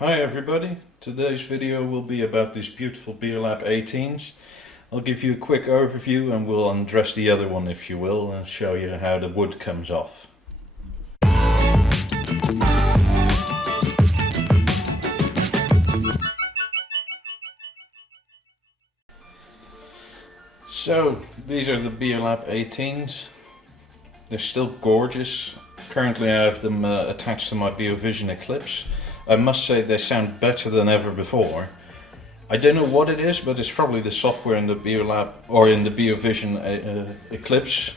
Hi everybody, today's video will be about these beautiful Beolab 18s. I'll give you a quick overview and we'll undress the other one if you will and show you how the wood comes off. So these are the Beolab 18s. They're still gorgeous. Currently I have them attached to my Beovision Eclipse. I must say they sound better than ever before. I don't know what it is, but it's probably the software in the Beolab or in the Beovision Eclipse.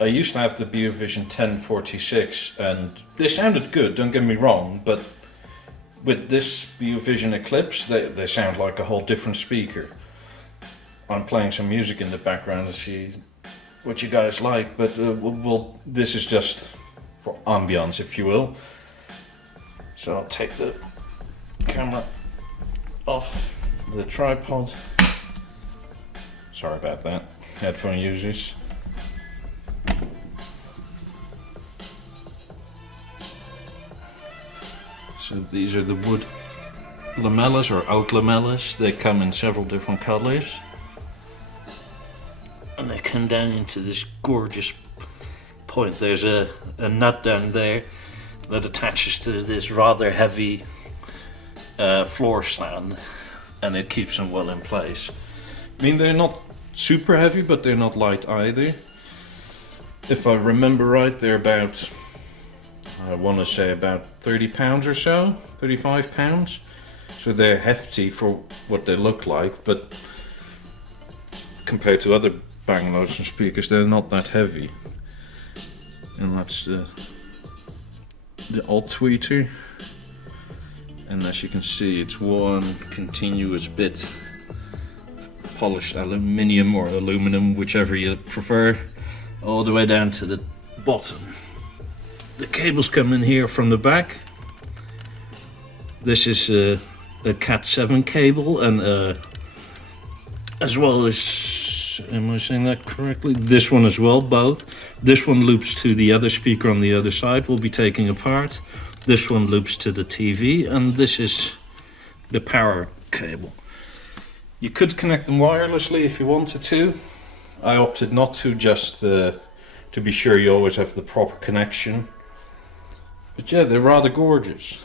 I used to have the Beovision 1046 and they sounded good, don't get me wrong, but with this Beovision Eclipse they sound like a whole different speaker. I'm playing some music in the background to see what you guys like, but this is just for ambiance, if you will. So I'll take the camera off the tripod. Sorry about that, headphone users. So these are the wood lamellas or oak lamellas. They come in several different colors. And they come down into this gorgeous point. There's a nut down there that attaches to this rather heavy floor stand, and it keeps them well in place. I mean, they're not super heavy, but they're not light either. If I remember right, they're about, I want to say about 30 pounds or so, 35 pounds. So they're hefty for what they look like, but compared to other Bang Olufsen speakers, they're not that heavy. And that's the alt tweeter, and as you can see, it's one continuous bit polished aluminium or aluminum, whichever you prefer, all the way down to the bottom. The cables come in here from the back. This is a Cat 7 cable, and as well as, am I saying that correctly? This one as well, both. This one loops to the other speaker on the other side, we'll be taking apart. This one loops to the TV, and this is the power cable. You could connect them wirelessly if you wanted to. I opted not to, just to be sure you always have the proper connection. But yeah, they're rather gorgeous.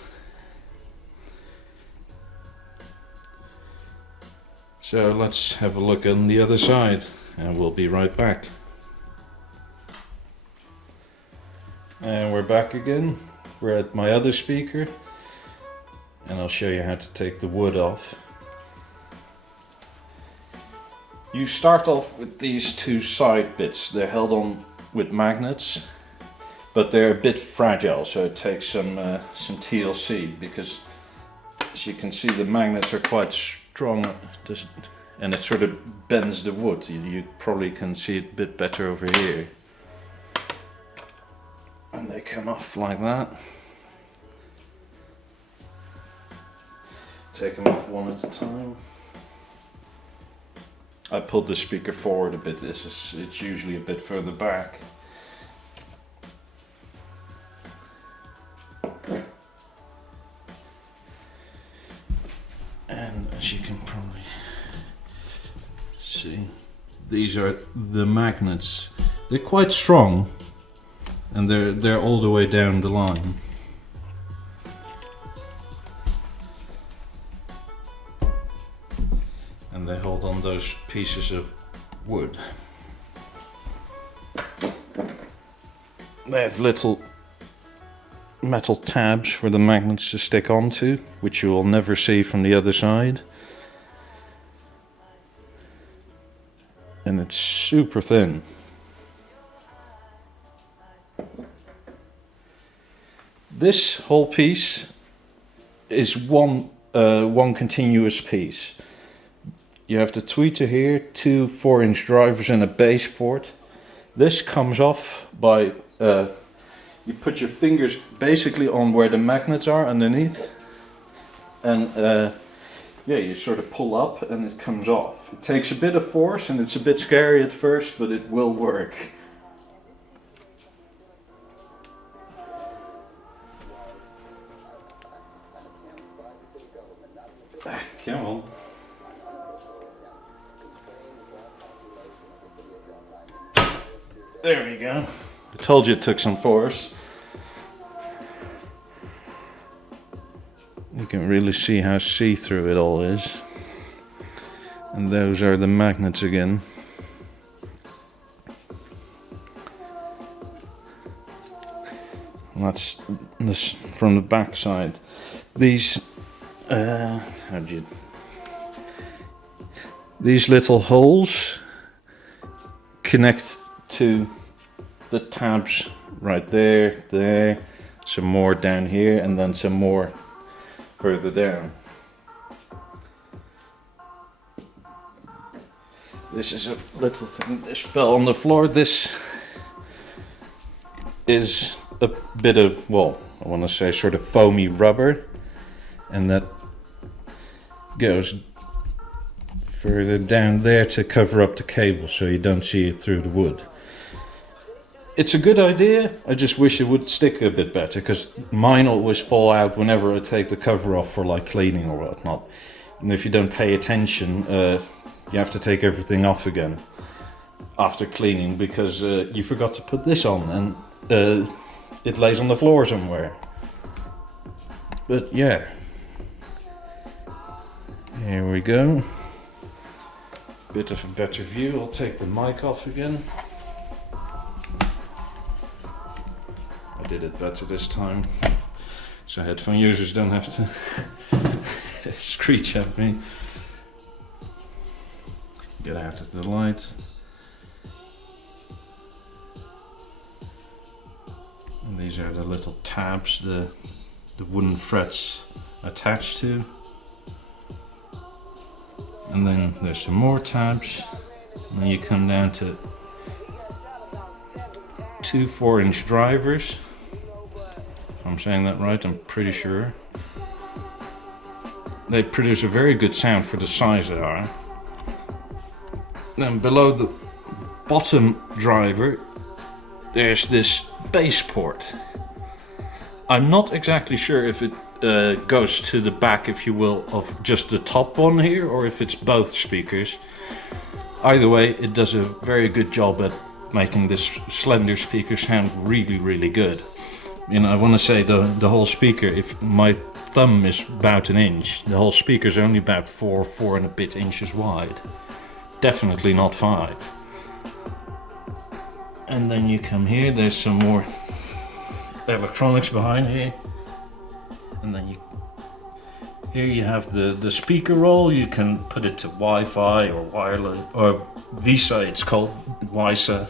So let's have a look on the other side, and we'll be right back. And we're back again. We're at my other speaker, and I'll show you how to take the wood off. You start off with these two side bits. They're held on with magnets, but they're a bit fragile, so it takes some TLC, because as you can see, the magnets are quite strong, and it sort of bends the wood. You probably can see it a bit better over here. And they come off like that. Take them off one at a time. I pulled the speaker forward a bit. It's usually a bit further back. And as you can probably see, these are the magnets. They're quite strong, and they're all the way down the line. And they hold on those pieces of wood. They have little metal tabs for the magnets to stick onto, which you will never see from the other side. And it's super thin. This whole piece is one continuous piece. You have the tweeter here, two 4-inch drivers and a base port. This comes off by, you put your fingers basically on where the magnets are underneath, and yeah, you sort of pull up and it comes off. It takes a bit of force and it's a bit scary at first, but it will work. Come on. There we go. I told you it took some force. You can really see how see-through it all is. And those are the magnets again. And that's this from the back side. These these little holes connect to the tabs right there, some more down here, and then some more further down. This is a little thing. This fell on the floor. This is a bit of, well, I want to say sort of foamy rubber, and that goes further down there to cover up the cable so you don't see it through the wood. It's a good idea, I just wish it would stick a bit better, because mine always fall out whenever I take the cover off for like cleaning or whatnot. And if you don't pay attention, you have to take everything off again after cleaning, because you forgot to put this on, and it lays on the floor somewhere. But yeah, here we go. Bit of a better view. I'll take the mic off again. I did it better this time, so headphone users don't have to screech at me. Get out of the light. And these are the little tabs the wooden frets attached to. And then there's some more tabs. And then you come down to two 4-inch drivers. If I'm saying that right, I'm pretty sure. They produce a very good sound for the size they are. Then below the bottom driver, there's this bass port. I'm not exactly sure if it goes to the back, if you will, of just the top one here, or if it's both speakers. Either way, it does a very good job at making this slender speaker sound really, really good. You know, I want to say the whole speaker, if my thumb is about 1 inch, the whole speaker is only about 4 and a bit inches wide. Definitely not 5. And then you come here, there's some more electronics behind here. And then here you have the speaker roll. You can put it to Wi-Fi or wireless, or VISA, it's called WISA,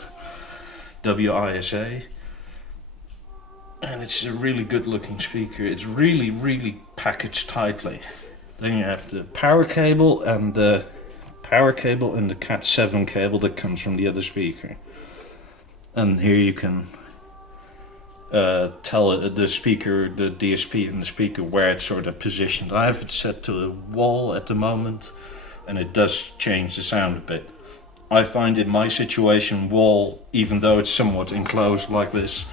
W-I-S-A. And it's a really good looking speaker. It's really, really packaged tightly. Then you have the power cable and the Cat 7 cable that comes from the other speaker. And here you can tell the speaker, the DSP in the speaker, where it's sort of positioned. I have it set to the wall at the moment, and it does change the sound a bit. I find in my situation, wall, even though it's somewhat enclosed like this,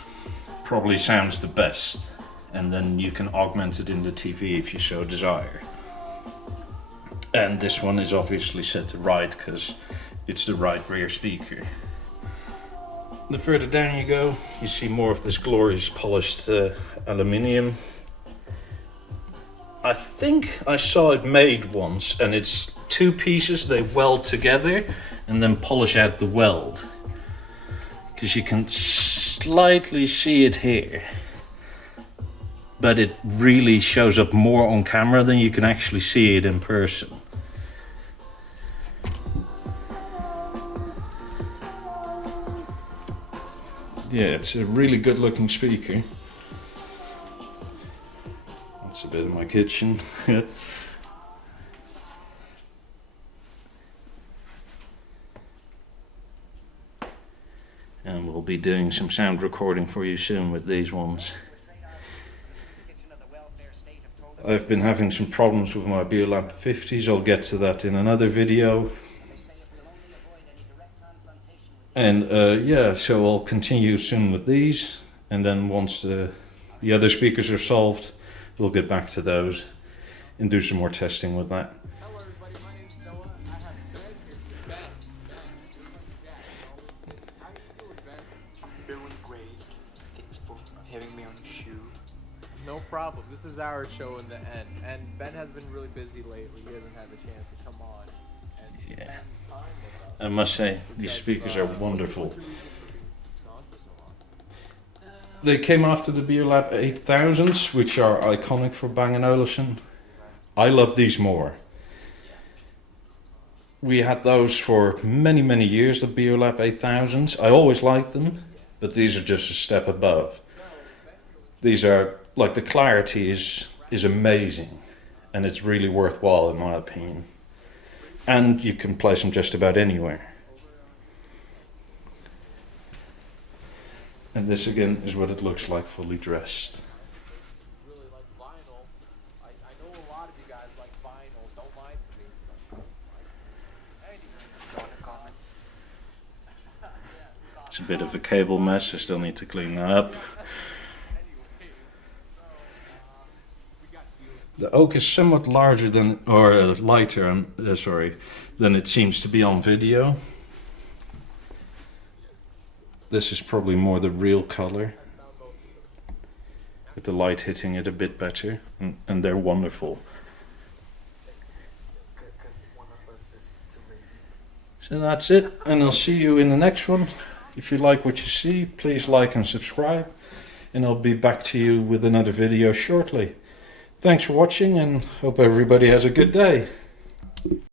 probably sounds the best. And then you can augment it in the TV if you so desire. And this one is obviously set to right, because it's the right rear speaker. The further down you go, you see more of this glorious polished aluminium. I think I saw it made once, and it's 2 pieces, they weld together and then polish out the weld. Because you can slightly see it here, but it really shows up more on camera than you can actually see it in person. Yeah, it's a really good looking speaker. That's a bit of my kitchen. And we'll be doing some sound recording for you soon with these ones. I've been having some problems with my Beolab 50s. I'll get to that in another video. And yeah, so I'll continue soon with these, and then once the other speakers are solved, we'll get back to those. and do some more testing with that. Hello everybody, my name's Noah. I have Ben here. Ben, you're my dad. How you doing, Ben? Doing great. Thanks for having me on the show. No problem. This is our show in the end. And Ben has been really busy lately. He hasn't had the chance to come on and spend time with us. I must say, these speakers are wonderful. What's the reason for being gone for so long? They came after the Beolab 8000s, which are iconic for Bang Olufsen. I love these more. We had those for many, many years, the Beolab 8000s. I always liked them, but these are just a step above. These are, like, the clarity is amazing, and it's really worthwhile in my opinion. And you can place them just about anywhere. And this again is what it looks like fully dressed. Really like vinyl. I know a lot of you guys like vinyl. Don't lie to me. Anyway. Got the comments. It's a bit of a cable mess, I still need to clean that up. The oak is somewhat larger than, or lighter, than it seems to be on video. This is probably more the real color, with the light hitting it a bit better, and they're wonderful. Because one of us is too lazy. So that's it, and I'll see you in the next one. If you like what you see, please like and subscribe, and I'll be back to you with another video shortly. Thanks for watching, and hope everybody has a good day.